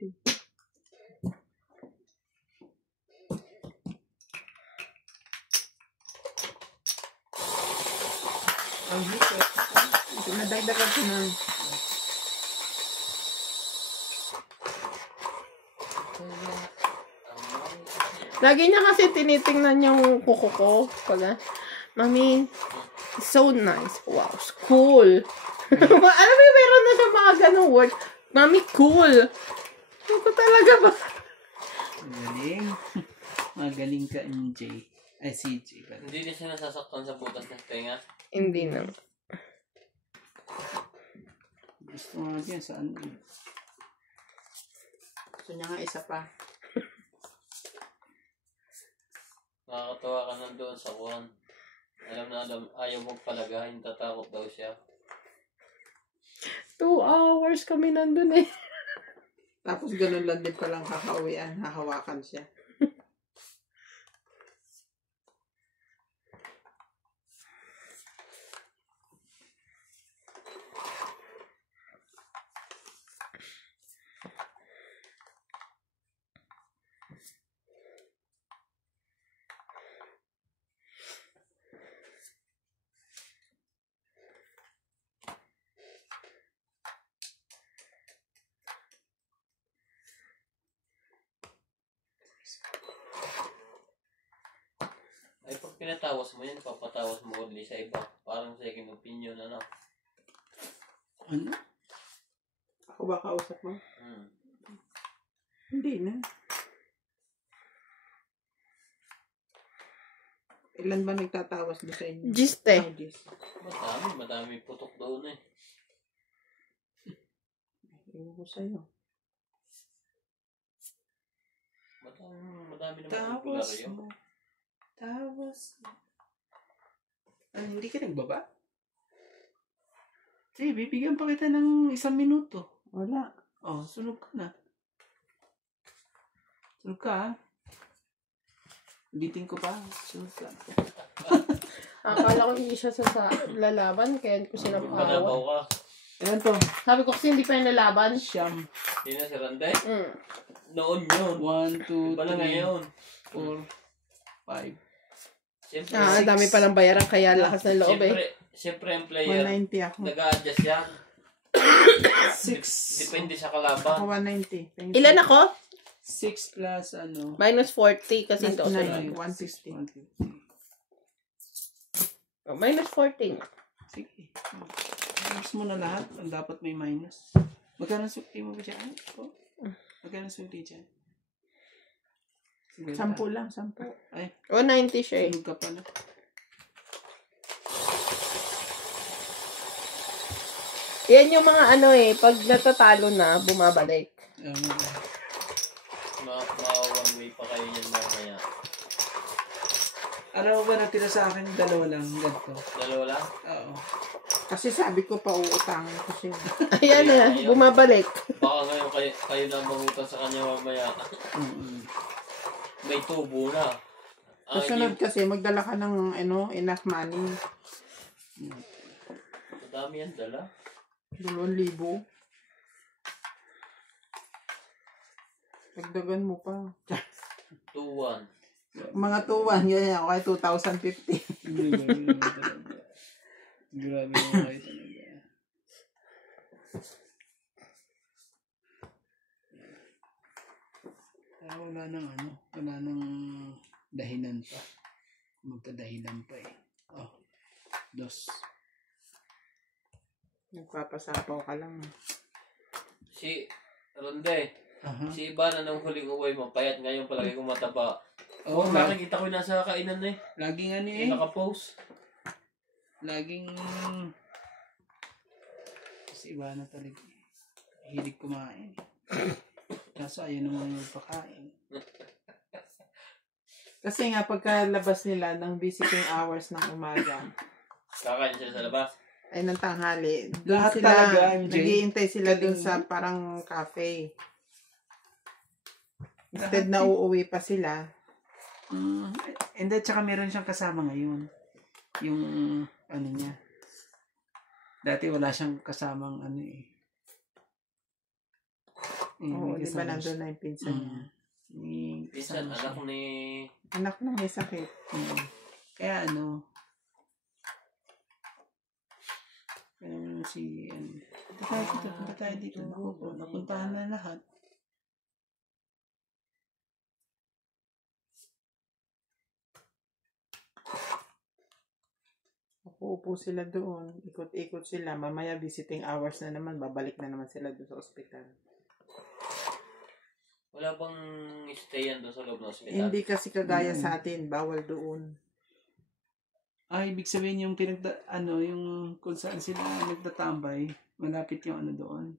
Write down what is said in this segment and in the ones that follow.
Ang hipot. Nadagdagan ko na. Lagi niya kasi tinitingnan yung kuko ko. Pag, Mami, so nice. Wow, cool. Alam mo, meron na siya mga ganong word. Mami, cool. Ito talaga ba? Magaling. Magaling ka, MJ. Ay, CJ. Hindi din siya nasasaktan sa butas ng tenga? Hindi na. Gusto nga yan sa ano. Gusto niya nga isa pa. Nakakatawa ka nandoon sa kuwan. Alam na alam, ayaw mong palagahin, tatakot daw siya. 2 hours kami nandun eh. Tapos ganun lang din palang kakauwian. Hahawakan siya. Ay, pag pinatawas mo yan, papatawas mo ulit sa iba. Parang second opinion, ano? Ano? Ako ba kausap mo? Hindi na. Ilan ba nagtatawas doon sa inyo? Giste. Oh, gis. Madami putok doon eh. Ewan ko sa'yo. Madami naman popularyo. Tawas mo. Ano, hindi ka nagbaba? Sige, bibigyan pa kita ng 1 minuto. Wala. Oh, sunog ka na. Sunog ka, ha? Ulitin ko pa. Sunog ka. Akala ko hindi siya sa lalaban, kaya hindi ko sila Panabaw pakawa. ka. Ayan to. Sabi ko kasi hindi pa yung lalaban. Siyam. Hindi na si Randay? Mm. Noon yun. 1, 2, Iba na 3, ngayon. 4, 5. Siyempre, Dami pa ng bayaran, kaya lakas ng loob eh. siyempre ang player, 190 ako. nag-a-adjust yan. 6. Depende sa Ako kalaban. 190. Thank you. Ilan ako? 6 plus ano? Minus 40 kasi ito. Plus Sorry. 9, 160. 150. Minus 14. Sige. Minus mo na lahat. Ang dapat may minus. Magkano sukli mo ba dyan? Magkano sukli dyan? Sige, 10 lang, 10. Ay, 190 siya eh. sunog ka pala. Yan yung mga ano eh, pag natatalo na, bumabalik. Ma-one way pa kayo yan mamaya. Ano ba natira sa akin? 2 lang. Ganito. Dalawa lang? Oo. Kasi sabi ko pa uutangin ko siya. Ayan na, bumabalik. Baka ngayon kayo na mangutang sa kanya mamaya. May tubo na. Ang Kasunod kasi, magdala ka ng enough money. Madami yan dala. 2,000. Dagdagan mo pa. 2-1. Mga 2,1, ganyan. Okay, 2,050. Grabe mo kayo talaga. Wala nang wala nang dahilan pa. Magkadahilan pa eh. Oh, 2. Nagpapasapaw ka lang. Si Ronde, si Iba na nung huling uwi mo, payat ngayon palagi kong mataba. Oo, nakikita ko yung nasa kainan eh. laging eh. Yung naka-post. Laging kasi iba na talaga. Hilig kumain. Kaso ayaw naman magpakain. Kasi nga, pagkalabas nila ng visiting hours ng umaga, Kakain sila sa labas. ay ng tanghali, doon Lahat sila, talaga, MJ. naghihintay sila doon Galing. sa parang cafe. Instead na uuwi pa sila. And then, tsaka meron siyang kasama ngayon. Yung, niya. Dati wala siyang kasamang Oo, may di ba kasama nandun siya. na yung pinsan niya? May Pinsan, kasama anak siya. ni... Anak na may sakit. Kaya kaya si, punta tayo dito. Naku po, napuntahan na lahat. Upo sila doon. Ikot-ikot sila. Mamaya visiting hours na naman. Babalik na naman sila doon sa ospital. Wala bang stayan doon sa loob ng ospital? Hindi kasi kagaya sa atin. Bawal doon. Ibig sabihin yung yung kung saan sila nagtatambay, malapit yung doon.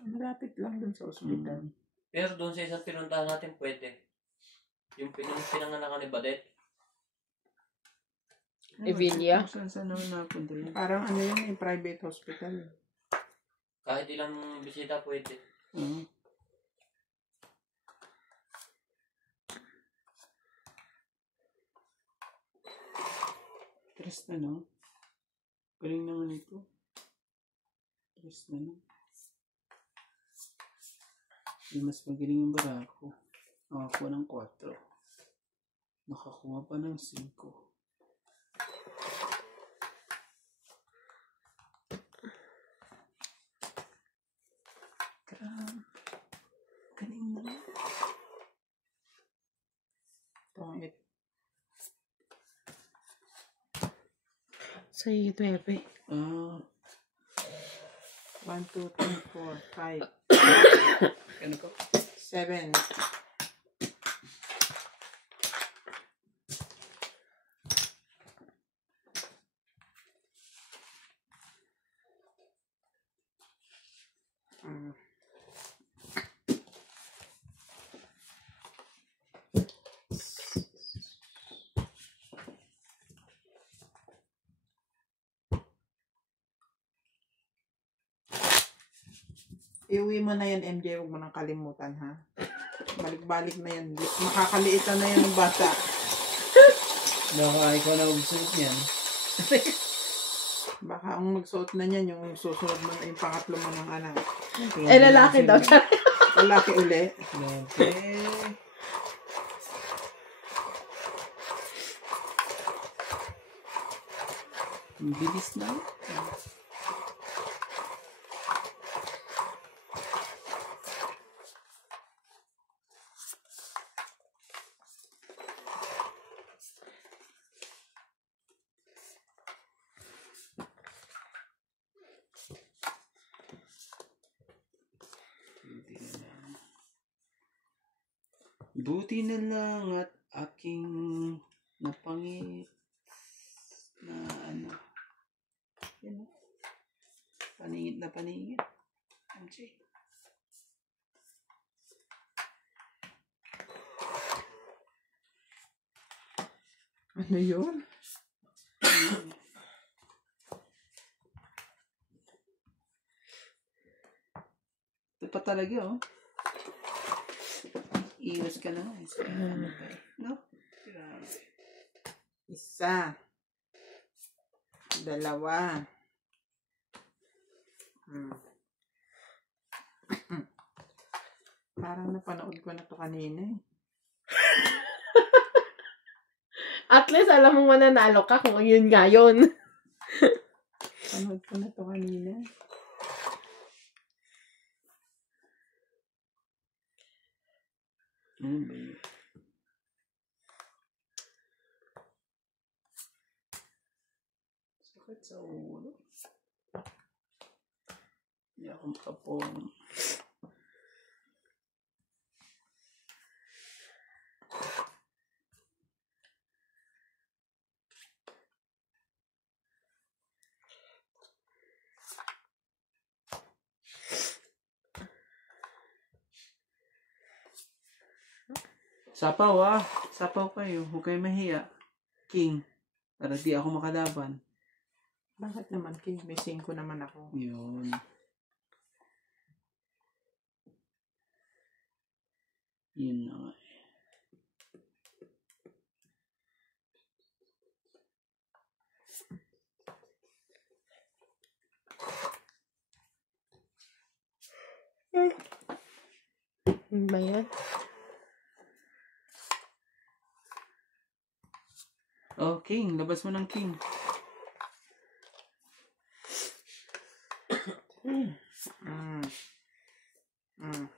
Malapit lang doon sa ospital. Pero doon sa isang pinuntahan natin, pwede. Yung pinanganakan ni Badet. Evilla. Saan naman napunta yun? Parang yun, yung private hospital. Kahit ilang bisita, pwede. Tres na, no? Galing naman ito. Tres na, no? Mas magaling yung barako. Nakakuha ng 4. Nakakuha pa ng 5. Grabe. Galing naman. Ito, Sa 9. 1, 2, 3, 4, 5, Ano ko? 7. Iuwi mo na yan, MJ. Huwag mo nang kalimutan, ha? Balik-balik na yan. Makakaliit na yan ng bata. Baka ikaw na magsuot niyan. Baka ang magsuot na niyan, yung susunod mo na yung pangatlo mo ng anak. Lalaki daw. Lalaki uli. Grabe. Ang bilis na. Buti na lang at aking napangit na paningit na paningit. Okay. Ano yun? Ito pa talaga, oh. Iwas ka na. No? Grabe. 1, 2. Parang napanood ko na to kanina eh. At least alam mo mananalo ka kung yun nga yun. Panood ko na to kanina. Ano ba yun? Sakit sa ulo. Hindi ako makapong. Sapaw Sapaw kayo. Huwag kayo mahiya. King. Para di ako makalaban. Bakit naman, King? May 5 naman ako. Yun. Yun na nga. Ano ba yan? Oh, king. Labas mo ng king. Mm. Mm.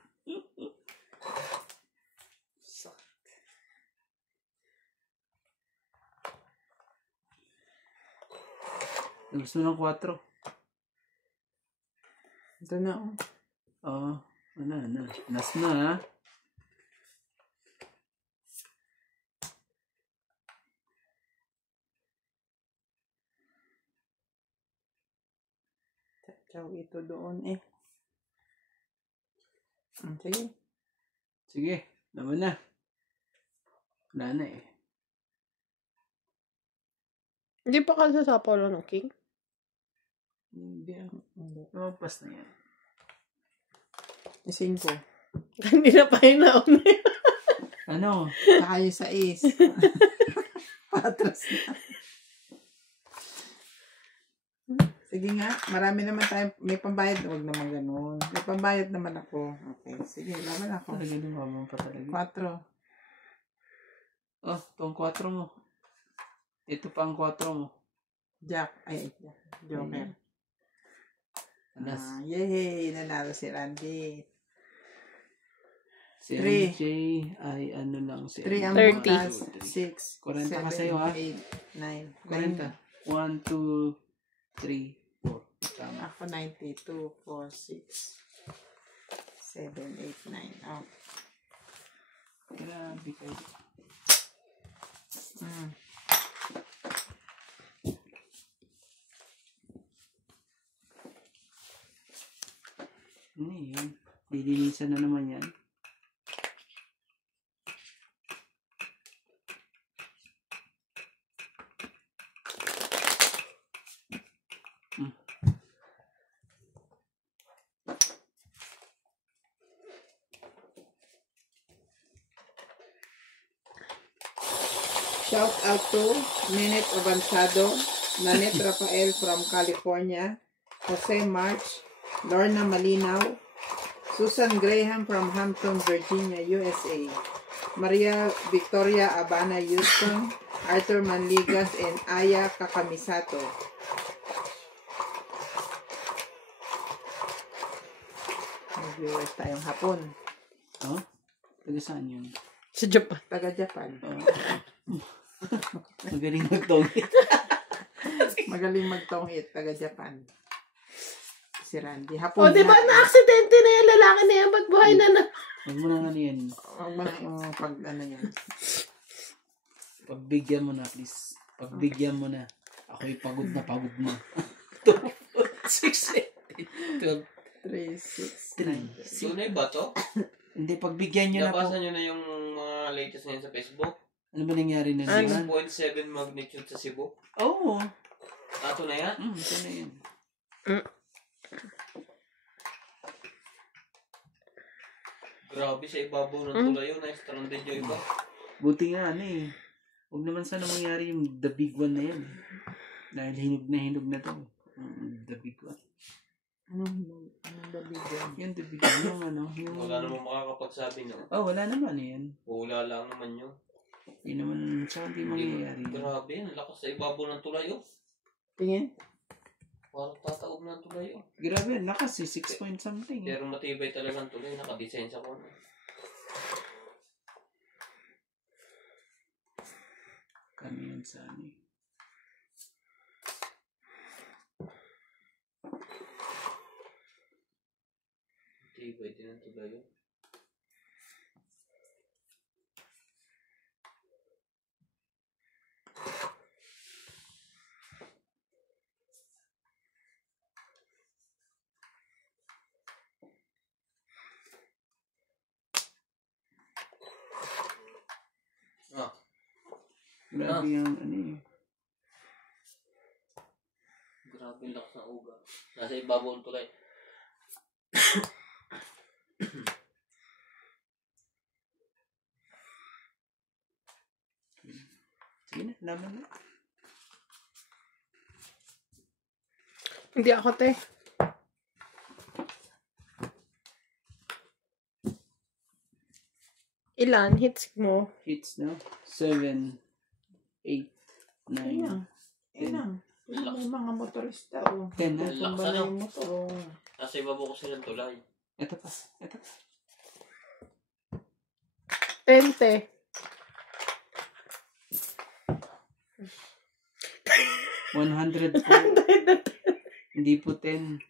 Labas mo ng 4. Ito na, oh. Oh, na. Nas na, ha? Tsaw ito doon, eh. Sige. Sige, naman na. Wala na, eh. Hindi pa ka sasapaw ng king? Hindi. Hindi. Lumagpas na yan. Ising ko. Hindi na pa yun nauna. Ano? Saka yung sa is. Patras na. Sige nga, marami naman tayo. May pambayad. Huwag naman ganun. May pambayad naman ako. Okay, sige, laban ako. Talaga lumabang pa talaga. 4. Oh, itong 4 mo. Ito pa ang 4 mo. Jack. Ay, Jack. Joker. Nas. Yay! Nanalo si Randy. Si 3. MJ ay ano lang si 3 ang 30. butas. 6. 40 ka sa'yo, ha? 8, 9. 40. 1, 2, 3, 4. Tama. Ako 92, 4, 6, 7, 8, 9. Oh. Grabe kayo. Mm. Ano yun? Dilinisan na naman yan. Shout out to Minute Avanzado, Nanette Rafael from California, Jose March, Lorna Malinaw, Susan Graham from Hampton, Virginia, USA, Maria Victoria Abana, Houston, Arthur Manligas, and Aya Kakamisato. May viewers tayong hapon. Oh? Taga saan yun? Sa Japan. Taga Japan. Oh. Magaling magtongit. Magaling magtongit, taga Japan. Si Randy. O, Hapon di ba na-aksidente na yan, lalaki na yan, ba't buhay na na? Huwag mo na ano yan. Huwag mo na yung pag ano yan. Pagbigyan mo na, please. Pagbigyan mo na. Ako'y pagod na. 2, 6, 12, 3, 6, 9. Tunay ba to? Hindi, pagbigyan nyo na po. Nabasa nyo na yung mga latest na yun sa Facebook? Ano ba nangyari na Ano? niyan? 6.7 magnitude sa Cebu. Oo. Ato na yan? Ito na yun. Grabe sa ibabaw ng tulay yun. Na-stranded yung iba. Buti nga, ano eh. Huwag naman sana mangyari yung the big one na yan. Dahil hinog na to. The big one. Anong babigyan? Yung the big one, yung ano. Yung... Wala namang makakapagsabi no. Oh, wala naman yan. Wala lang naman yun. Hindi naman, saka hindi mangyayari. Grabe, ang lakas sa ibabaw ng tulay yun. Tingin? Parang tataob ng tulay yun. Grabe, lakas eh. 6 point something. Pero matibay talaga ang tulay. Nakadesign sa kona. Kami yan sa ano eh. Matibay din ang tulay yun. Grabe yung ano eh. Grabe ang lakas ng uga. Nasa ibabaw ng tulay. Sige na, laban na. Hindi ako, te. Ilan hits mo? Hits na. 7, 8, 9, Ayan. Ayan. May mga motorista, oh. 10 na. Lakas, Tumba na ano? yung motor, oh. Nasa ibaba ko silang tulay. Ito pa. Ito pa. 20. 100 po. Hindi po 10.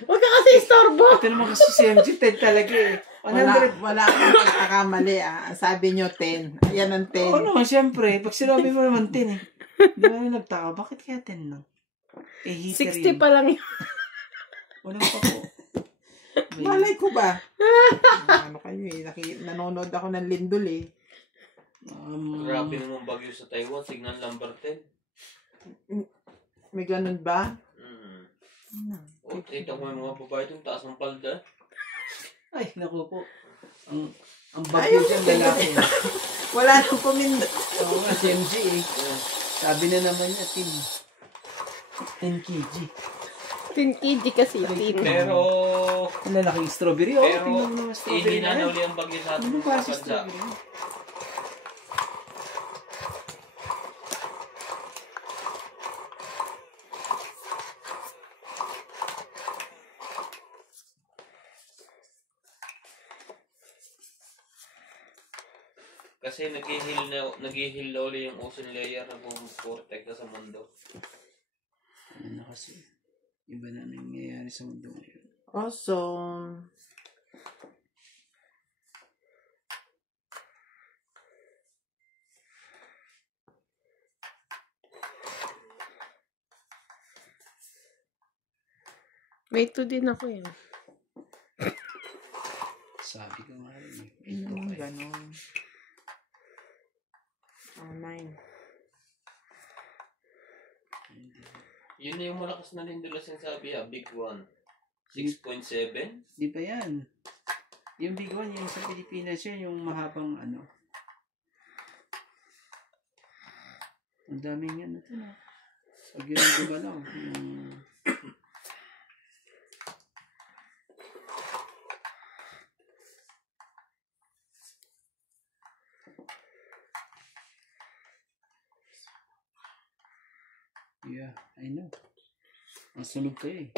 Huwag ka kasi istorbo. Ito naman kasi si MG 10 talaga eh. 100. Wala akong pagkakamali, ah. Sabi nyo 10. Ayan ang 10. Oo naman, syempre. Pag sinabi mo naman 10 eh. Di ba yung nagtaka? Bakit kaya 10 lang? Eh, heater 60 yun. pa lang yun. Walang pa po. Malay ko ba? Ano kayo eh. Nanonood ako ng Lindol eh. Grabe naman bagyo sa Taiwan. Signal number 10. May ganun ba? O, ito ko yung mga babae itong taas ng palda. Ay, naku po. Ang bagyo dyan, lalaki. Wala nang pumindot. Oo nga, si MG eh. Sabi na naman niya, 10 kg. 10 kg kasi yun. Pero, Ang lalaking strawberry. Oh, pero, tingnan mo naman strawberry ihina na na yan. uli ang bagyo sa ating Ano mga ba si bansa. strawberry? Kasi nag-heal na uli yung ozone layer na bumuprotekta sa mundo. Ano na kasi? Iba na nangyayari sa mundo ngayon. Awesome. May 2 din ako eh. Sabi ko nga rin eh. Ano Okay. ganun? Oh, 9. Yun na yung malakas na lindulas yung sabi big one. 6.7? Di pa yan. Yung big one, yung sa Pilipinas yun, yung mahabang ano. Ang daming ano ito na. Pag yun ang gumalaw. Yeah, I know. Ang sunog kayo eh.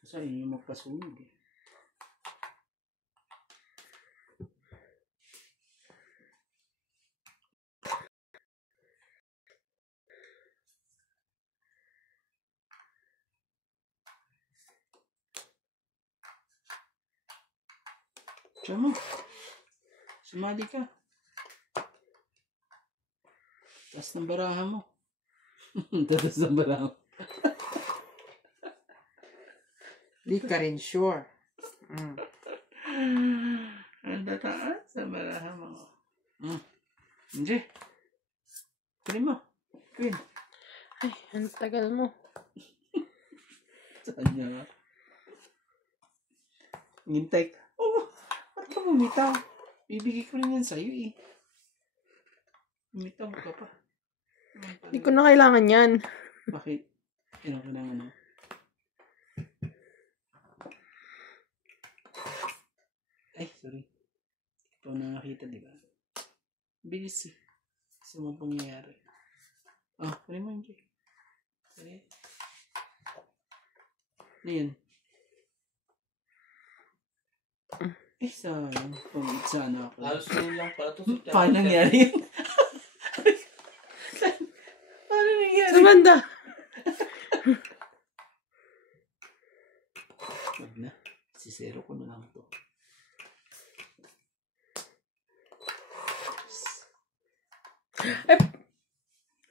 Kasi yun yung magpasunog eh. Tiyan mo. Sumali ka. Taas ng baraha mo. Taas ng baraha mo. Di ka rin sure. Ang tataas sa baraha mo. Hindi. Kunin mo. Queen. Ay, ang tagal mo. Saan niya? Ngintay ka. Oh, ba't ka bumitaw? Bibigay ko rin yan sa'yo eh. Bumitaw ka pa. Hindi ko na kailangan yan. Bakit? Yan ako ng ano. Ay, sorry. Ikaw na nakita, di ba? Bilis eh. Sa mga pangyayari. Kunin mo yung Jay. Sorry. Ano yan? Sayang. Pang-itsa na ako. Halos yun lang pala ito. Paano nangyari yun? Paano nangyari? Sa banda. Wag na. Sisero ko na lang to.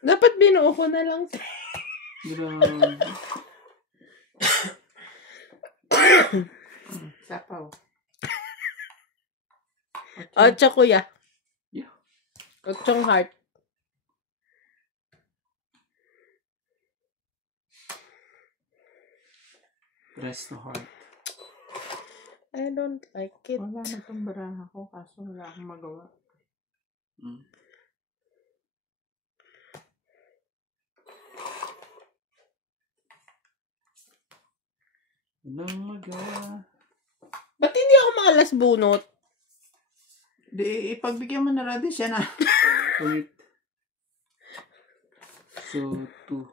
Dapat binuo ko na lang. Grabe. Sapaw. 8 kuya. Yeah. 8 heart. Rest no heart. I don't like it. Wala na itong baraha ko kaso wala akong magawa. Walang magawa. Ba't hindi ako makalas bunot? Di, ipagbigyan mo na lang din siya na. Wait. So, 2,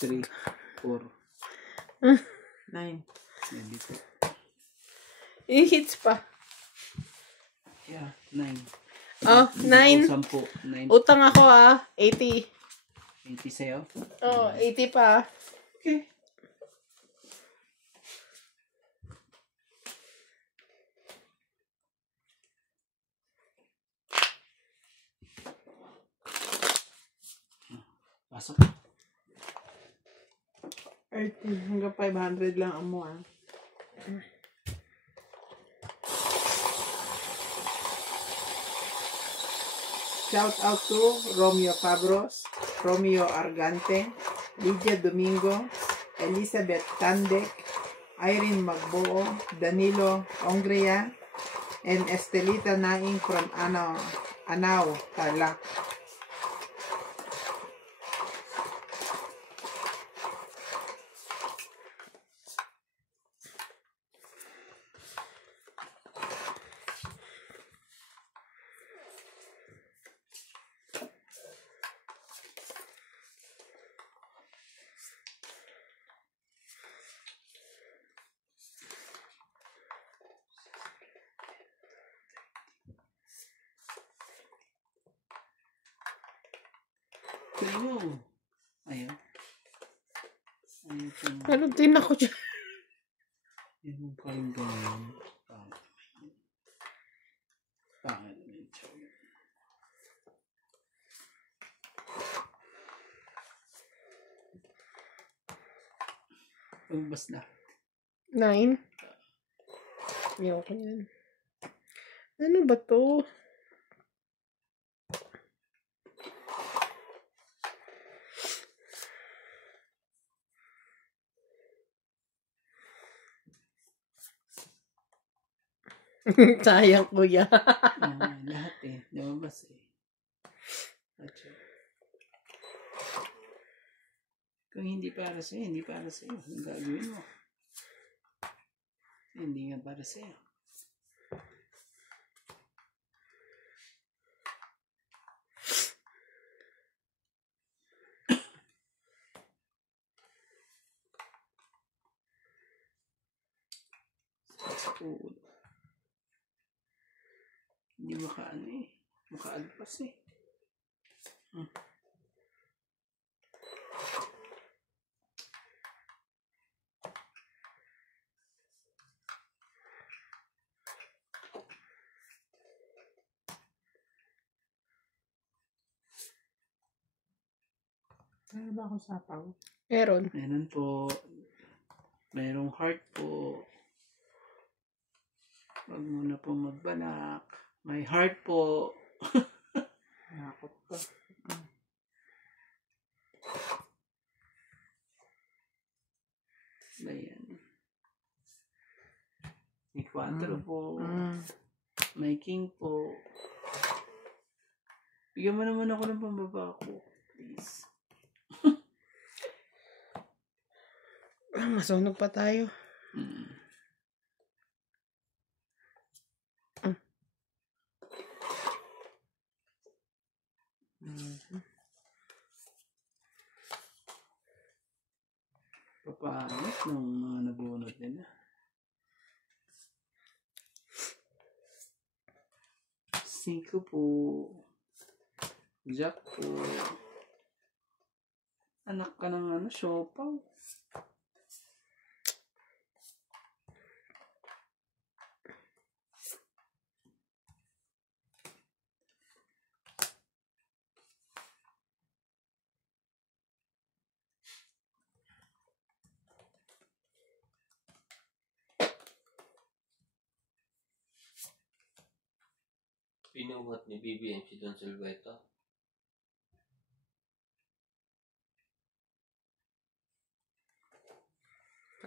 3, 4. 9. Hindi po. I-hits pa. Yeah, 9. Oh, 9. 10. 9. Utang ako 80. 80 sa'yo. Oh, 80 pa. Okay. Pasok. 30. Hanggang 500 lang ang mo Shout out to Romeo Cabros, Romeo Argante, Lydia Domingo, Elizabeth Tandek, Irene Magbuo, Danilo Ongria, and Estelita Naing from Anao, Tarlac. Kunin mo. Ayaw. Ayaw kong... Ano din ako dyan? Ayaw mong parang ganyan. Pangit naman yung chow. Pagbas na. 9. Ayoko yan. Ano ba to? Sayang kuya. Lahat lumabas Atyo. Kung hindi para sa'yo, hindi para sa'yo. Ang gagawin mo. Hindi nga para sa'yo. School. Hindi makaalpas Ano ba akong sapaw? Meron. Meron po. Merong heart po. Huwag muna po magbanak. May heart po. Nakakot pa. Ayan. May 4 po. May king po. Bigyan mo naman ako ng pambaba ko. Please. Masunog pa tayo. Papangit ng mga nabunod nila. 5 po. Jack po. Anak ka ng siopaw. Pinuhat ni BBM si Don Silveta.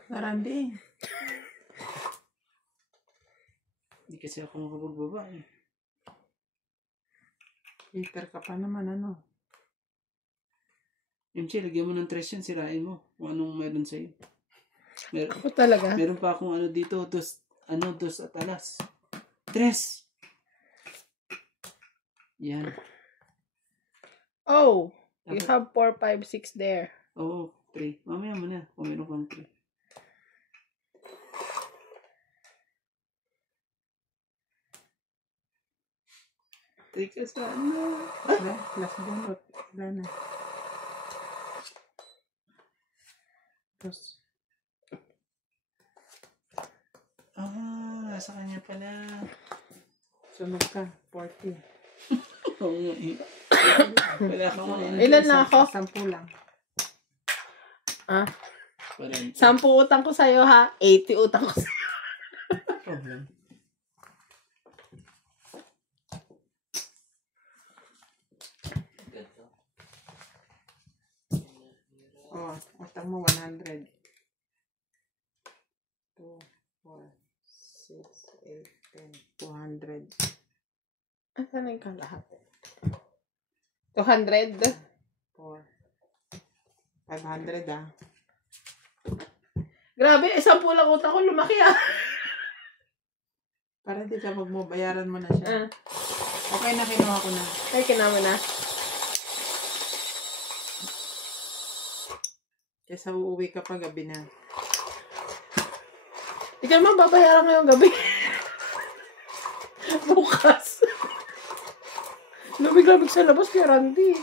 Narandi. Hindi kasi ako makapagbaba Peter ka pa naman MC, lagyan mo ng 3 yan, sirain mo. Kung anong meron sa'yo. Ako talaga. Meron pa akong ano dito, dos at alas. 3. Yan. Oh, you have 4, 5, 6 there. Oo, 3. Mamaya mo na, kung meron kang 3. Teka sa ano? Last bunot. Wala na. Tapos, Sa kanya pala. sunog ka. 40. Oo nga eh. Wala ka mo. Ilan na ako? 10 lang. Ah, 40. 10 utang ko sa'yo ha. 80 utang ko sa'yo. Problem. Ganito. Oh, utang mo 100. 2, 4, 6, 8, 10, 200. Asan na yung kalahat? 200? 4, 500 ah. Grabe, 10 lang utang ko. Lumaki ah. Para di ka magbayaran mo na siya. Ah. Okay na, kinuha ko na. Ay, kinama na. Kesa uuwi ka pa gabi na. Hindi ka naman babayaran ngayong gabi. Bukas. Lumig-lamig sa labas kay Randy.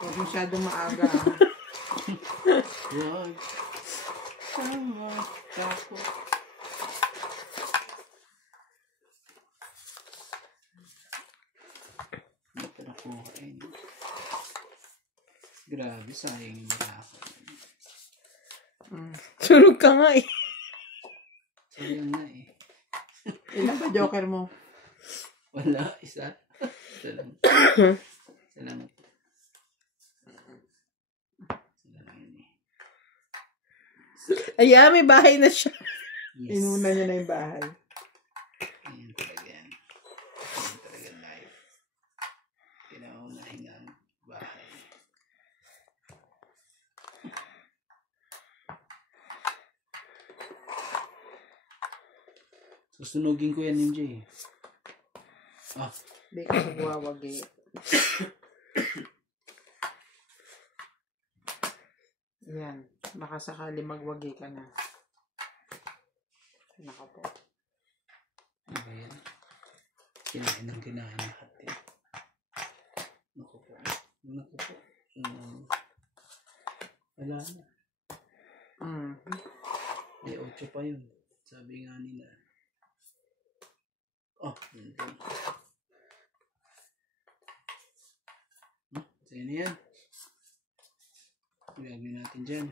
Huwag masyadong maaga. Wag. Tama. Tako. Ba't nakuha eh. Grabe, sayang yung ako. Sunog ka nga eh. Sayang na eh. Ilan ba joker mo? Wala, isa. Isa lang. Isa lang. Isa lang yun eh. Ayan, may bahay na siya. Yes. Inuna niya na yung bahay. Ayan talaga yan. Ayan talaga life. Pinaunahin ang bahay. Susunugin ko yan, MJ. Hindi ka magwawagi. Yan. Baka sakali magwagi ka na. Naka po. Ano ba yan? Kinain ng kinain lahat eh. Naku po. Naku po. Wala na. May 8 pa yun. Sabi nga nila. Oh, yun din. Sa'yo na yan. Gagawin natin dyan.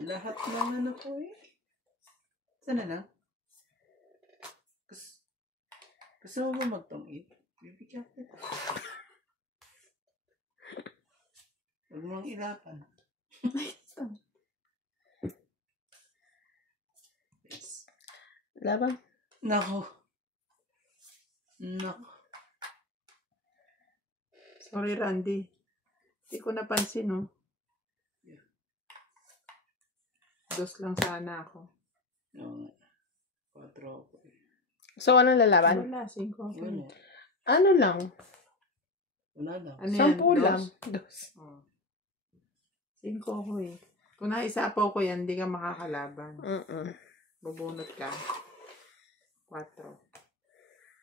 Lahat na na po eh. Sana na? Gusto mo ba magtong-eat? Bibigyan kita. Huwag mong ilapan. Yes. Laban. Nako. Sorry, Randy. Hindi ko napansin, no? Yeah. 2 lang sana ako. Oo nga. 4 ako eh. So, anong lalaban? Wala, 5 ako. Wala. Ano lang? Wala lang. Ano yan? 10 lang. 2? Oh. 5 ako eh. Kung naisapaw ko yan, hindi ka makakalaban. Bubunot ka. 4.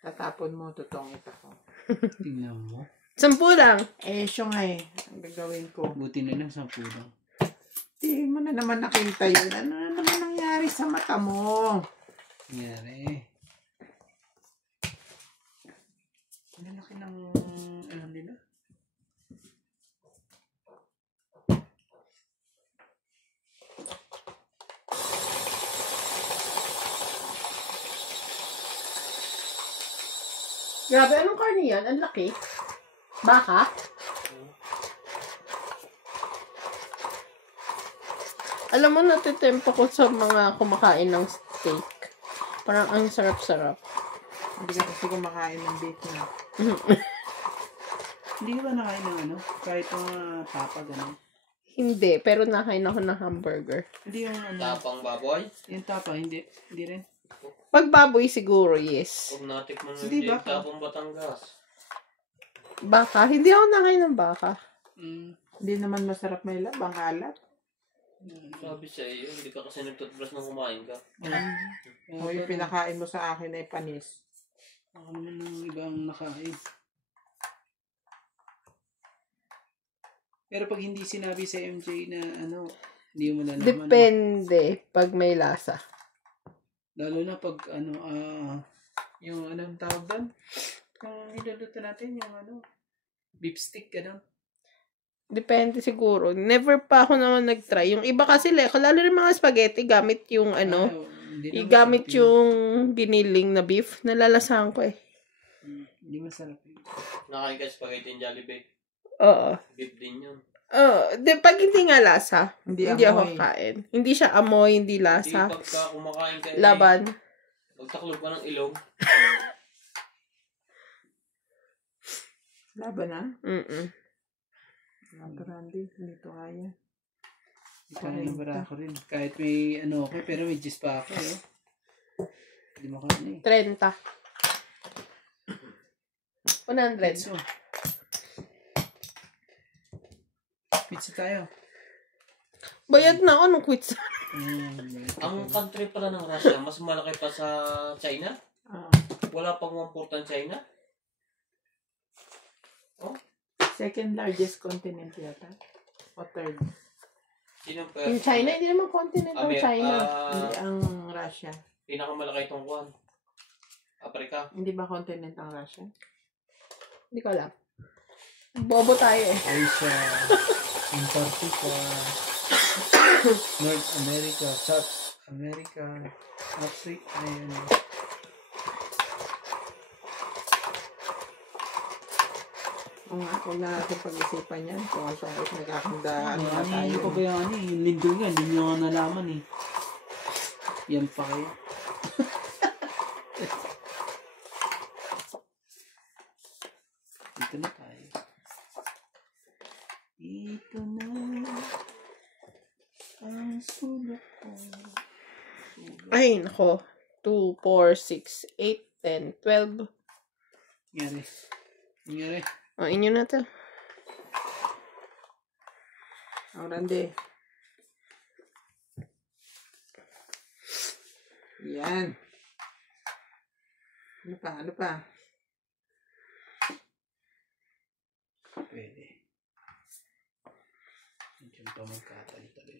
Tatapon mo, tutongit ako. Tingnan mo. 10 lang. Eh, siya nga eh. Ang gagawin ko. Buti na lang 10 lang. Di mo na naman nakita yun. Ano na naman nangyari sa mata mo? Nangyari. Ang laki ng ano nila. Grabe, anong karne yan? Ang laki. Baka? Alam mo, natitempo ko sa mga kumakain ng steak. Parang ang sarap-sarap. Hindi ka kasi kumakain ng beef na. Hindi ka ba nakain ng ano? Kahit mga papa gano'n? Hindi, pero nakain ako ng hamburger. Hindi yung ano. Tapang baboy. Yung tapa, hindi. Hindi rin. Pag baboy siguro, yes. Huwag natikman mo Hindi yung ba? tapang Batangas. Baka, hindi ako nakain ng baka. Hindi naman masarap may labang alat. Sabi sa iyo, hindi ka kasi nagtutbrush nung kumain ka. O yung pinakain mo sa akin ay panis. Ako naman ng ibang nakain. Pero pag hindi sinabi sa MJ na ano, hindi mo nalaman. Depende pag may lasa. Lalo na pag ano, yung anong tawag doon? Kung niluluto natin yung ano, beef stick, gano'n. Depende siguro. Never pa ako naman nag-try. Yung iba kasi, lalo rin mga spaghetti, gamit yung ano, gamit yung giniling na beef. Nalalasahan ko eh. Hindi masarap yun. Nakain ka spaghetti and Jollibee. Oo. Beef din yun. Pag hindi nga lasa, Hindi ako amoy. kain. Hindi siya amoy, hindi Hindi lasa. pagka kumakain ka, Laban. magtaklog ka ng ilong. Laban na? Mm-mm. Grande, hindi to kaya. Kaya na ako rin. Kahit may ano ako, pero may gist pa ako eh. Hindi mo kaya eh. 30. 100. Pizza. Pizza tayo. Bayad na ako nung quits. Ang country pala ng Russia, mas malaki pa sa China? Wala pang 1/4 ang China? Oh? Second largest continent yata. O third. Sino pa? Yung China, hindi naman continent ang China. Hindi ang Russia. Pinakamalaki itong kuwan. Africa. Hindi ba continent ang Russia? Hindi ko alam. Bobo tayo eh. Asia, Antarctica, North America, South America, Africa, ayun. O nga, huwag na natin pag-isipan yan. Kung saan nagkakanda, ano na Ano tayo. pa ba yung ano eh, yung lindol nga, hindi nyo nga nalaman eh. Yan pa kayo. Dito na tayo. Dito na ang sulok ko. Ay, nako. 2, 4, 6, 8, 10, 12. Nangyari. Nangyari. O, inyo na to. Ang grande. Yan. Ano pa? Ano pa? Pwede. Diyan pa magkatali-tali.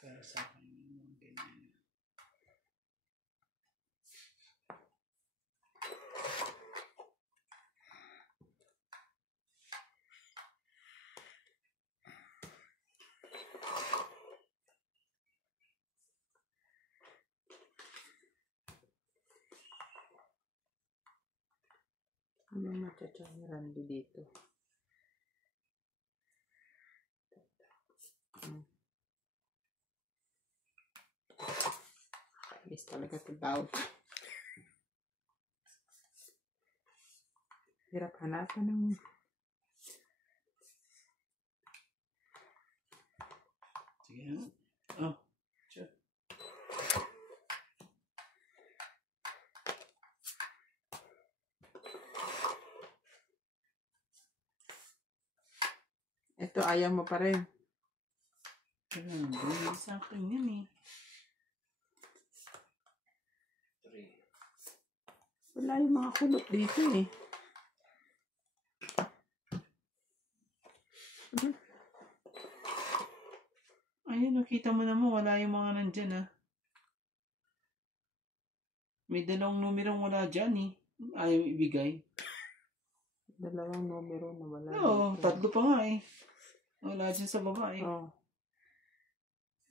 Para sa akin yung ganyan. Ano matcha-chan grande dito? Kainis talaga ito daw. Hirap hanapan ng... Sige ha. Oh, sure. Ito, ayaw mo pa rin. Ganun, sa akin yan eh. 3. Wala yung mga kulot dito eh. Ayun, nakita mo naman, wala yung mga nandyan ah. May dalawang numerong wala dyan eh. Ayaw ibigay. Dalawang numero na wala. Oo, dito. tatlo pa nga eh. Wala dyan sa baba eh. Oh,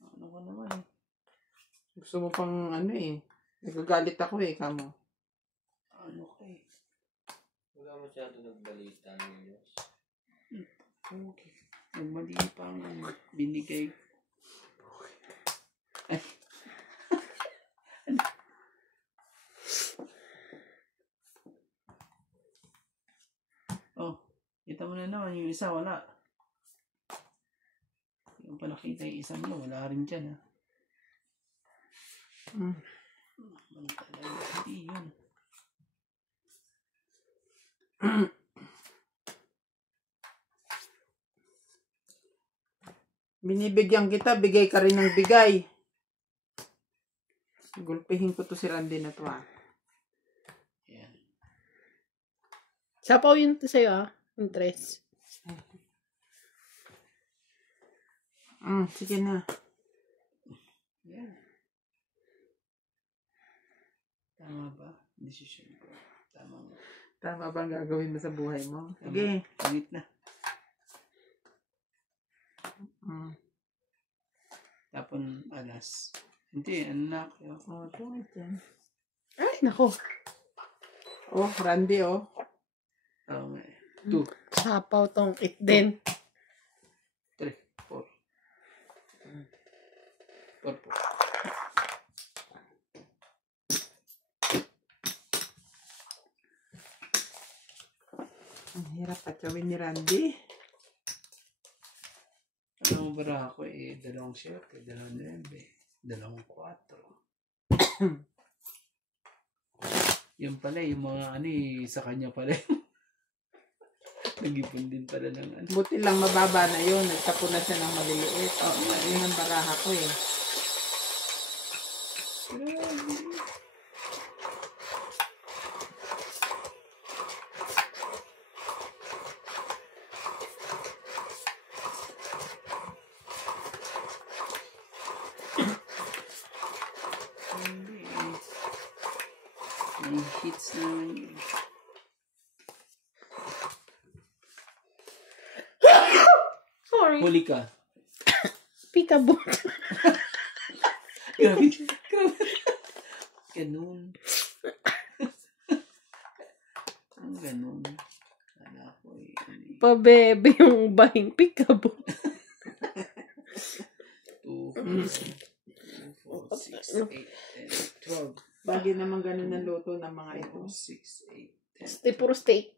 Ano ka naman eh. gusto mo pang ano eh. Nagagalit ako eh, kamo. Ano ka eh. Wala Wala masyado nagbalita ng Diyos. Okay. Nagmali pa ang binigay. Ay. Oh, kita mo na naman yung isa, wala. Yung pa nakita yung isa mo, wala rin dyan, ha? Ano talaga, hindi yun. Binibigyan kita, bigay ka rin ng bigay. Gulpihin ko to si Randy na to, ha. Yan. Sapaw yun to sa'yo, yung dress. Sige na. Yan. Tama ba? Decision ko. Tama ba? Tama ba ang gagawin mo sa buhay mo? Sige. Pangit na. Tapon alas. Hindi, anak. Tungit yan. Ay, nako. Oh, Randy, oh. Tama eh. 2, Sapaw tong it din. 3, 4. 4 po. Ang hirap patsawin ni Randy. Ano bara ako eh, 2 shot, 2 9, 2 4. Yung pala, yung mga ano eh, sa kanya pala. Nag-ipon din pala ng ano. Buti lang mababa na yun. Nagtapo na siya ng maliliit. Yun ang baraha ko eh. Grabe. Hindi eh. May hits naman yun. Sorry. Huli ka. Peekaboo. Grabe. Grabe. Ganun. Ang ganun. Kala ko eh. Pabebe yung bahing peekaboo. 2, 4, 6, 8, 10, 12. Bagay naman ganun ang luto ng mga ito. 6, 8, 10. Stay puro steak.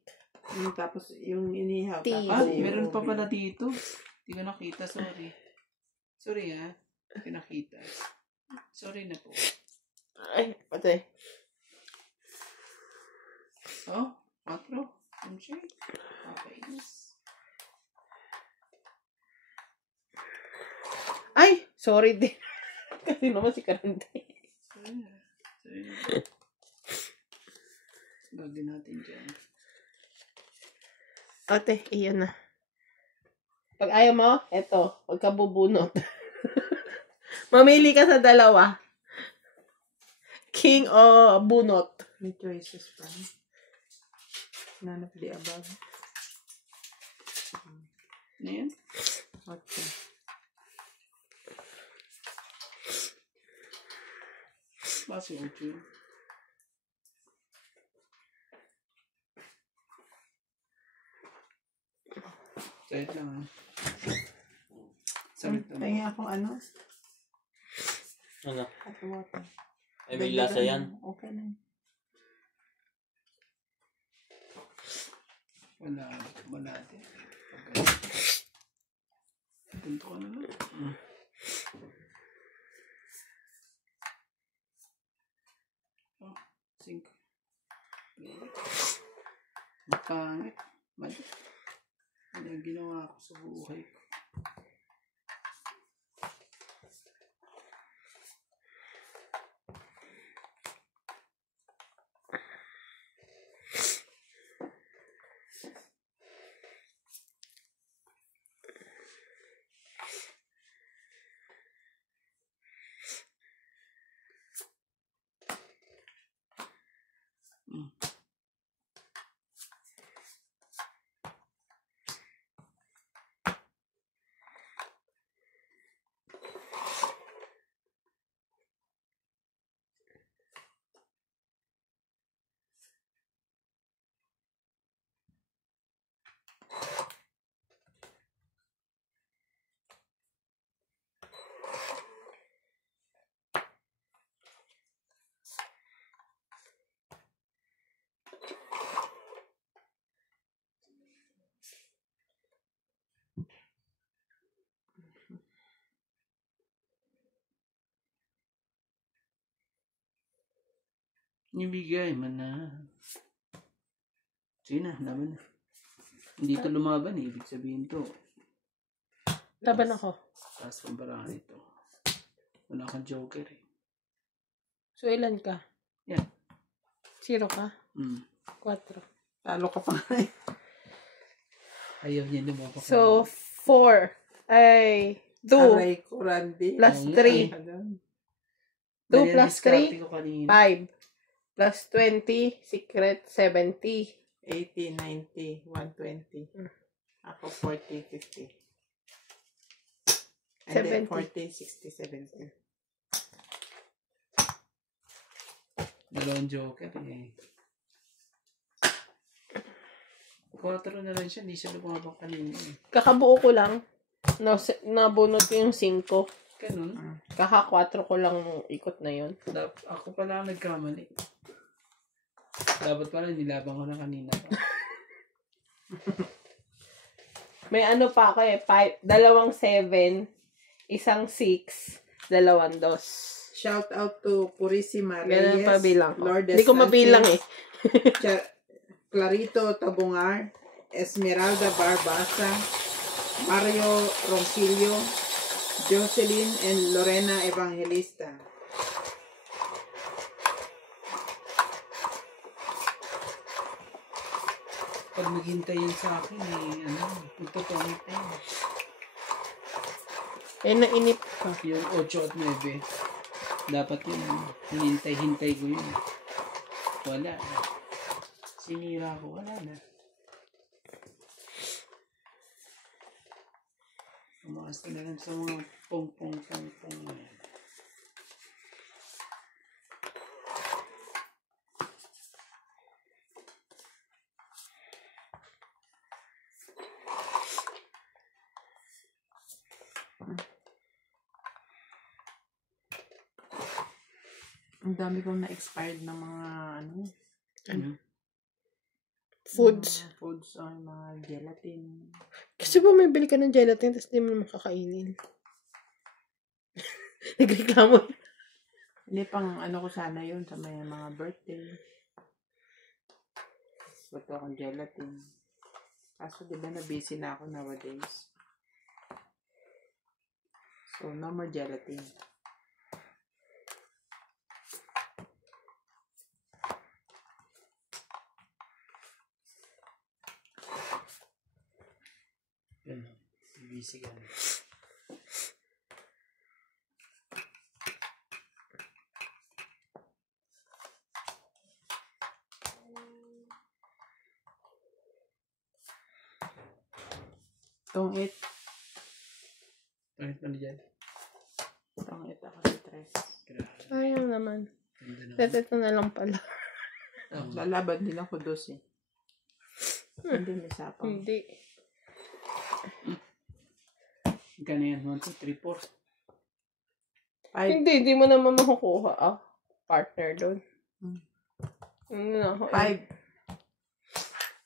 Tapos yung inihaw. Tea. Ah, Tapos yung meron pa ubi. pala dito. Hindi ko nakita, sorry. Sorry ha. Hindi ko nakita. Sorry na po. Ay, patay. Oh, 4. Anche. Papainis. Ay, sorry din. Kasi naman si Karante. Sorry na. Sorry na. Gagawin natin dyan. Ate, iyan na. Pag ayaw mo, eto, huwag ka bubunot. Mamili ka sa dalawa. King o bunot. May choices pa. None of the above. Ano yan? Okay. Basi 8 yun. Kahit lang ha. Sabit naman. Kaya akong ano? Ano? Hot water. Ay, may lasa yan. Okay na. Wala. Wala din. Punto ka na lang. Oh, 5. Pangit. Mali. Ano yung ginawa ko sa buhay ko? Ibigay man na. Sige na, laban na. Hindi to lumaban eh. Ibig sabihin to. Laban ako. Taas pang parang ito. Wala kang joker eh. So, ilan ka? Yan. 0 ka? 4. Talo ka pa nga eh. Ayaw niya lumaban. So, 4. Ay, 2. Aray ko, Randy. Plus Oo, 3. 2 plus 3, 5. Kanina. Plus 20, secret, 70. 80, 90, 120. Ako 40, 50. And then 70. 40, 60, 70. Dalawang joker eh. 4 na lang siya. Hindi siya lumabang kanina eh. Kakabuo ko lang. Nabunot ko yung 5. Ganun. Kaka 4 ko lang nung ikot na yun. Ako pala ang nagkamali. Dapat pala nilabang ko na kanina. May ano pa ako eh. 2 7, 1 6, 2 2. Shout out to Purisima Ganun Reyes, pa bilang ko. Lourdes Hindi ko mabilang Sanchez, eh. Clarito Tabungar, Esmeralda Barbasa, Mario Roncilio, Jocelyn and Lorena Evangelista. Pag naghintay yun sa akin eh, pagtotomit na yun. Eh, nainip ka. Yung 8 at 9, dapat yun, hinintay-hintay ko yun. Wala. Sinira ko, wala na. Umakas ka na lang sa mga pong-pong-pong-pong na yan. Ang dami kong na-expired na mga Foods. mga foods o mga gelatin. Kasi ba may bili ka ng gelatin tapos di mo naman kakainin? Nagreklamo. Hindi pang ko sana yun sa may mga birthday. Gusto akong gelatin. Kaso diba na busy na ako nowadays. So no more gelatin. Yan. Busy ka na. Tungit. Pangit mo na dyan. Tungit ako sa tres. Grabe. Sayang naman. Ganda naman. Ito na lang pala. Lalaban din ako dos eh. Hindi may sapang. Hindi. Gano yan? 1, 2, 3, 4. Hindi mo naman makukuha partner doon. Ano na ako? 5.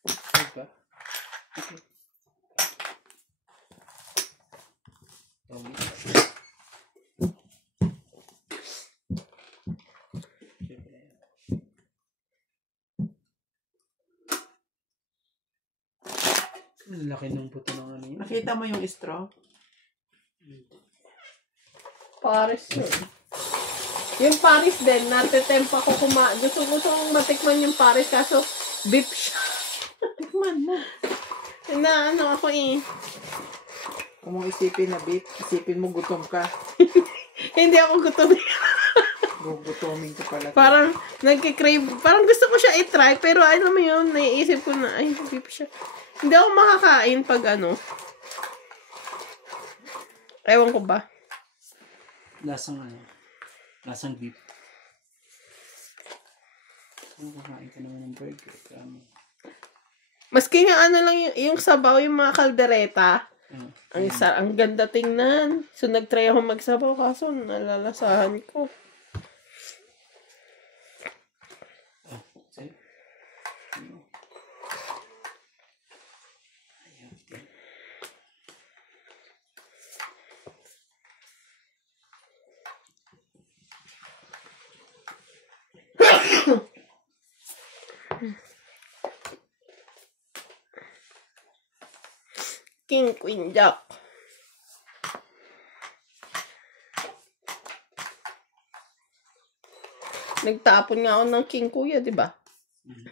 5 ba? Okay. Ang laki ng puto ng ano yun. Nakita mo yung straw? Paris yun. Yung Paris din, natitempa ko gusto kong matikman yung Paris kaso beef siya. Tikman mo. Na ako eh. Kung mong isipin na beef, isipin mo gutom ka. Hindi ako gutom. Gugutomin ka pala. Parang nagkikrave. Parang gusto ko siya i-try pero alam mo yun, naiisip ko na ay beef siya. Hindi ako makakain pag ewan ko ba. Lasang lasang beef. Kung kakain ka naman ng burger, kami. Maski nga lang yung sabaw, yung mga kaldereta. Ang ganda tingnan. So nagtry ako magsabaw kaso nalalasahan ko. Sa'yo? King, Queen, Jack. Nagtapon nga ako ng king, kuya, di ba? Hindi.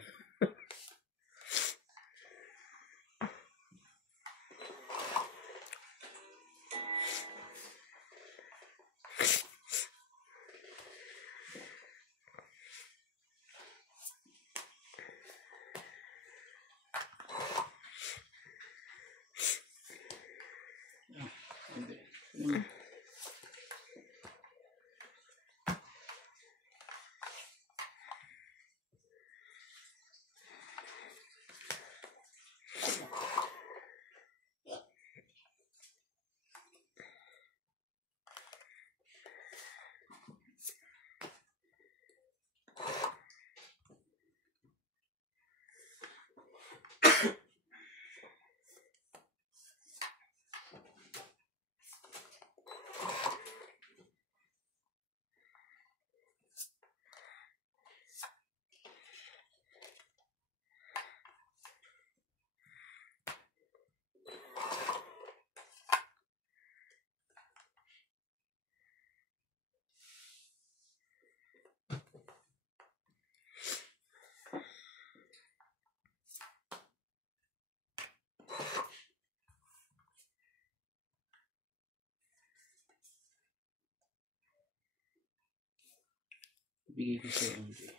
Bigay ko sa MJ.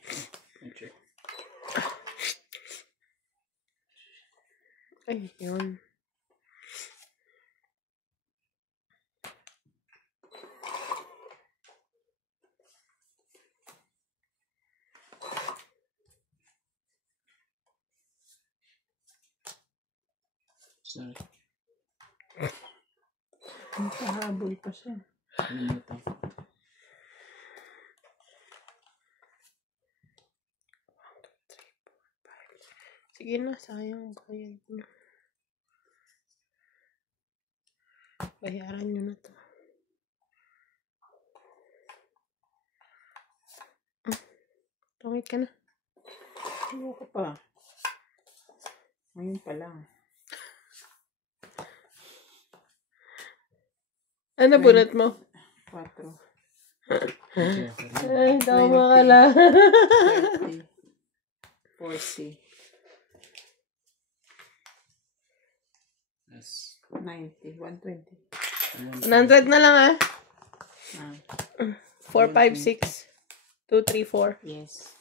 Okay. Ay, yun. Sorry. Nakahabol pa siya. Kalimutan ko. Sige na, sayang. Bayad nyo. Bayaran nyo na to. Tungit ka na. Ano ka pa? Ngayon pa lang. Ano bunot mo? 4. Okay. Ay, tama ka lang. 30. 40. Yes. 90. 120. 100 na lang ah. Ah, 4, 5, 6. 2, 3, 4. yes.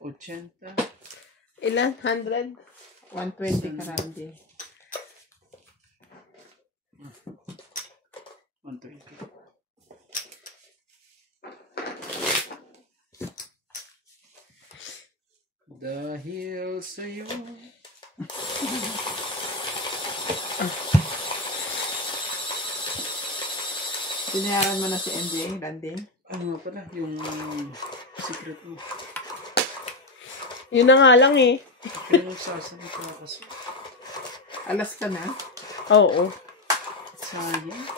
80. Ilan? 100? 120 karandi. 120. Dahil sa'yo. Binayaran mo na si MJ, Landin? Ano nga pala, yung secret mo. Yun na nga lang eh. Pero sasalita kasi. Alas ka na? Oo. Sayang.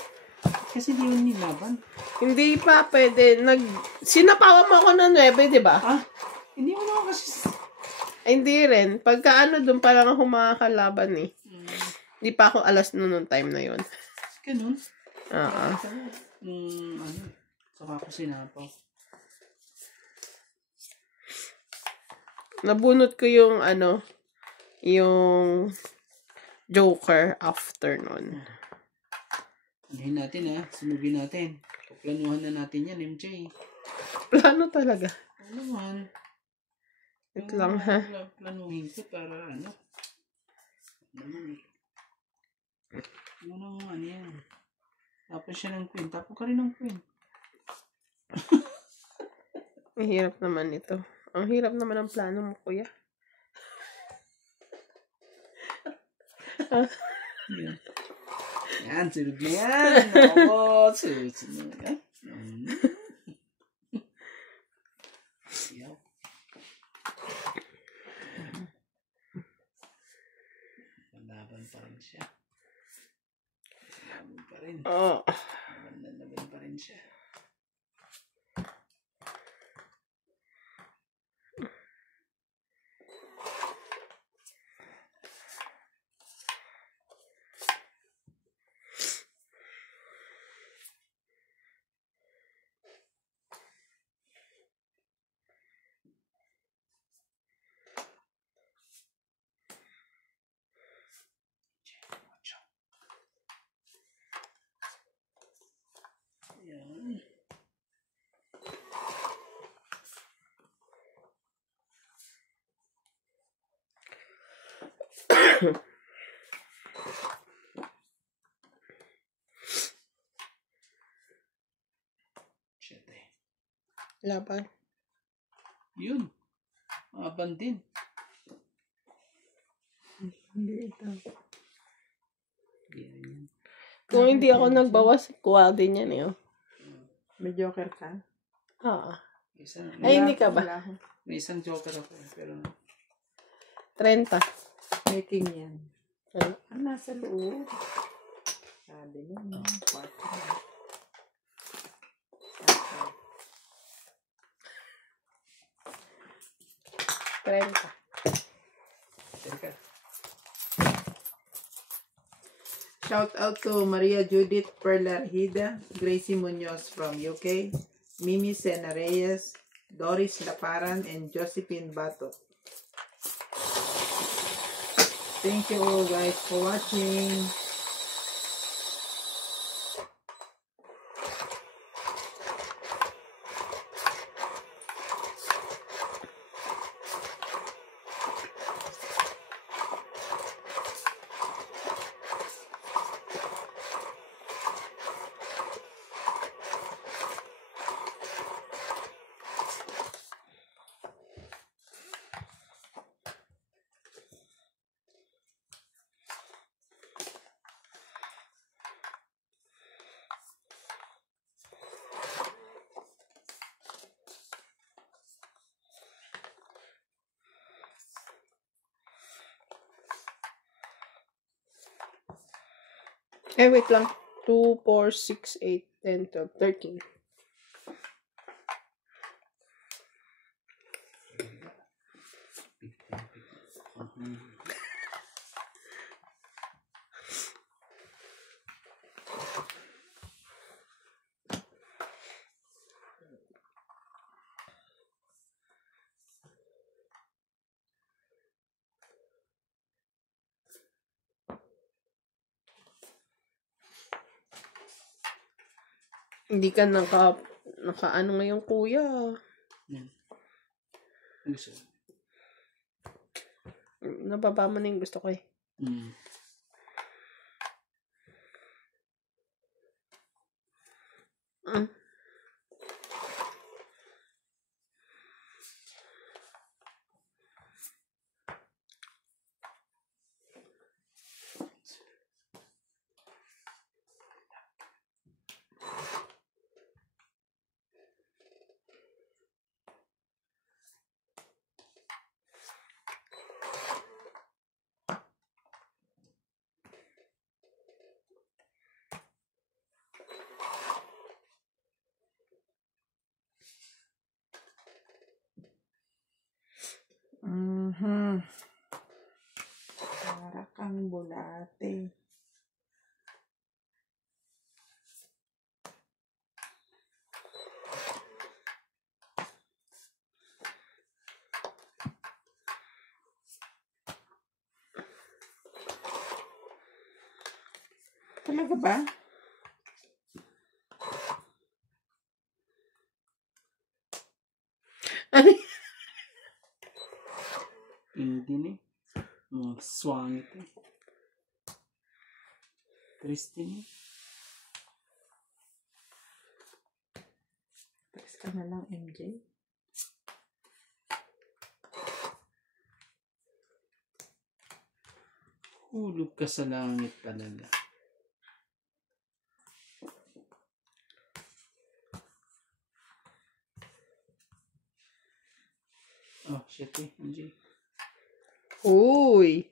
Kasi di yun nilaban. Hindi pa pwede. Sinapawan mo ako ng 9, di ba? Ah, hindi mo naman kasi. Ay, hindi rin. Pagka ano, doon pa lang ako makakalaban eh. Hindi pa ako alas noon time na yun. Ganun. Oo. Ano, saka ko sinapaw. Nabunot ko yung ano, yung Joker after nun. Anuhin natin ha, sunugin natin. Planuhan na natin yan, MJ. Plano talaga. Ano naman? Ito lang ha. Planuhin ko para ano. Ano naman eh. Unang ano yan. Tapos siya ng queen. Tapos ka rin ng queen. Ang hirap naman ito. Ang hirap naman ang plano mo, kuya. Yan. Yan, sunod na yan. Oo, sunod na yan. Yaw. Laban pa rin siya. Laban pa rin. Oo. Laban pa rin siya. Shit eh. Laban. Yun. Maban din. Hindi ito. Yan. Kung hindi ako nagbawas, kuha din yan eh. Oh. May joker ka? Ah. Isa, Ay, hindi ka ba? Wala ako. may isang joker ako eh, pero 30. Making yan. Ano? Nasa loob. Sabi niya. 30. teka. Shout out to Maria Judith Perlarhida, Gracie Munoz from UK, Mimi Sena Reyes, Doris Laparan, and Josephine Bato. Thank you all guys for watching. Eh, wait lang. 2, 4, 6, 8, 10, 12, 13. Hindi ka naka ano ngayon, kuya. Yan. Gusto. Nababa mo na yung gusto ko eh. Mm. Mm. Para kang bulate. Talaga ba? Ano? Hindi ni. Mga swangit eh. Triste ni. Text ka na lang, MJ. Hulog ka sa langit talaga. Oh, shit eh, MJ. Uy.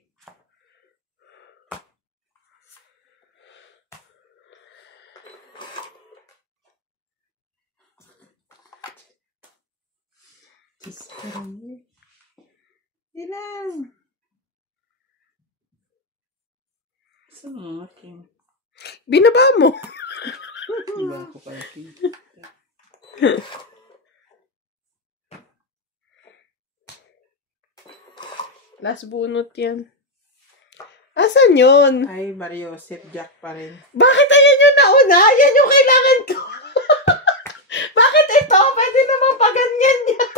Diyos ko rin. Ilang. Saan ang aking? Binaba mo. Iba ako pala king. Last bunot yan. Asan yun? Ay, Mario Joseph Jack pa rin. Bakit ayan yung nauna? Yan yung kailangan ko. Bakit ito? Pwede naman pa ganyan yan.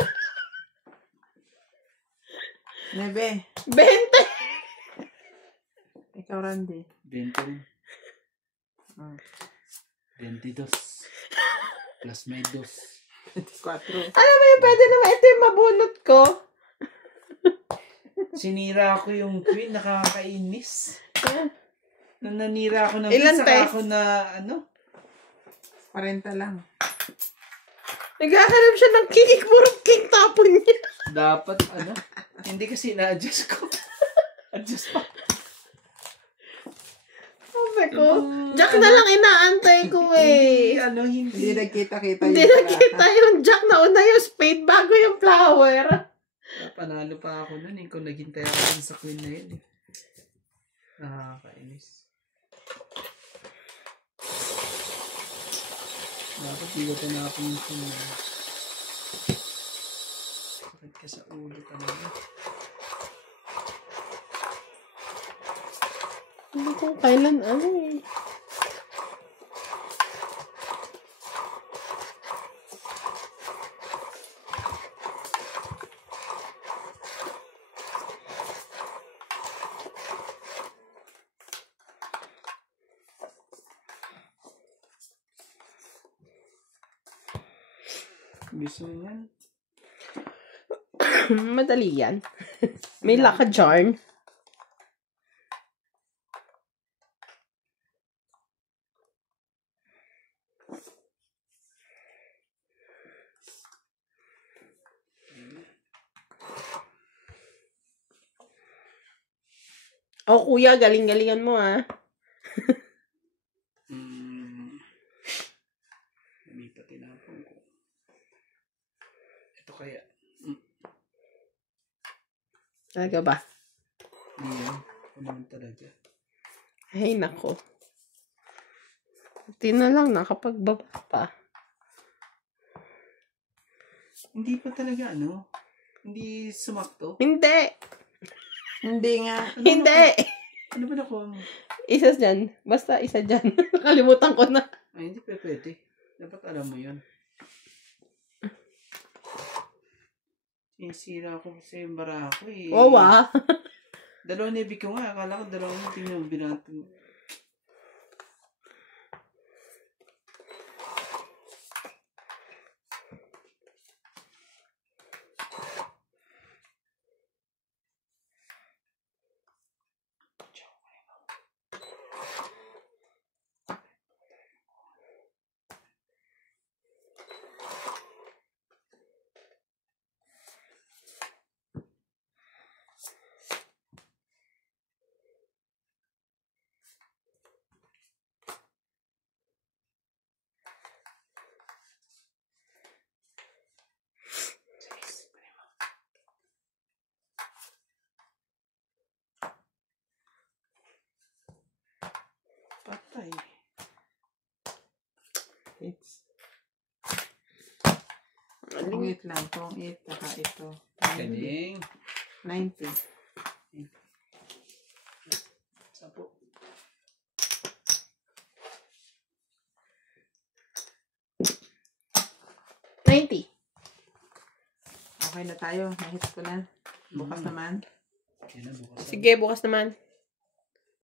Nebe. 20. Ikaw, Randy. 20 rin. Ah, 22. Plus may 2. 24. Alam mo yung pwede naman, ito yung mabunot ko. Sinira ko yung queen, nakakainis. Nung nanira ako ng Ilan, queen, saka te? ako na, ano? 40 lang. Naghahanap siya ng king, puro king tapon niya. Dapat, ano? Hindi kasi na-adjust ko. Adjust pa. Sabi ko, Jack na lang inaantay ko Hindi, eh. hindi. Hindi nagkita-kita Hindi yung nakita yung Jack na una yung spade bago yung flower. Panalo pa ako nun eh, kung naghintay ako dun sa queen na yun eh. Nakakainis. Dapat di ko tinapon yung queen na yun. Sakit ka sa ulo talaga. Hindi ko kailan ano eh. Gusto mo yan? Madali yan. May laka charm. Oh, kuya, galing-galingan mo ah. Hindi pa tinapon ko. Ito kaya. Talaga ba? Hindi yan. Ano naman talaga. Ay, nako. Buti na lang nakapagbaba pa. Hindi pa talaga ano? Hindi sumakto? Hindi! Hindi nga. Hindi! Ano ba nakuha mo? Isa dyan. Basta isa dyan. Nakalimutan ko na. Ay, hindi pa pwede. Dapat alam mo yun. Sinisira ko kasi yung bara ko eh. Wow ah. Dalawang nebig ko nga. Akala ko dalawang tingnan binato mo. Patay. It's wait lang. Itong 8 saka ito. Galing. 90. 10. Okay na tayo. Nahit ko na. Bukas naman. Yan na bukas. Sige, bukas naman.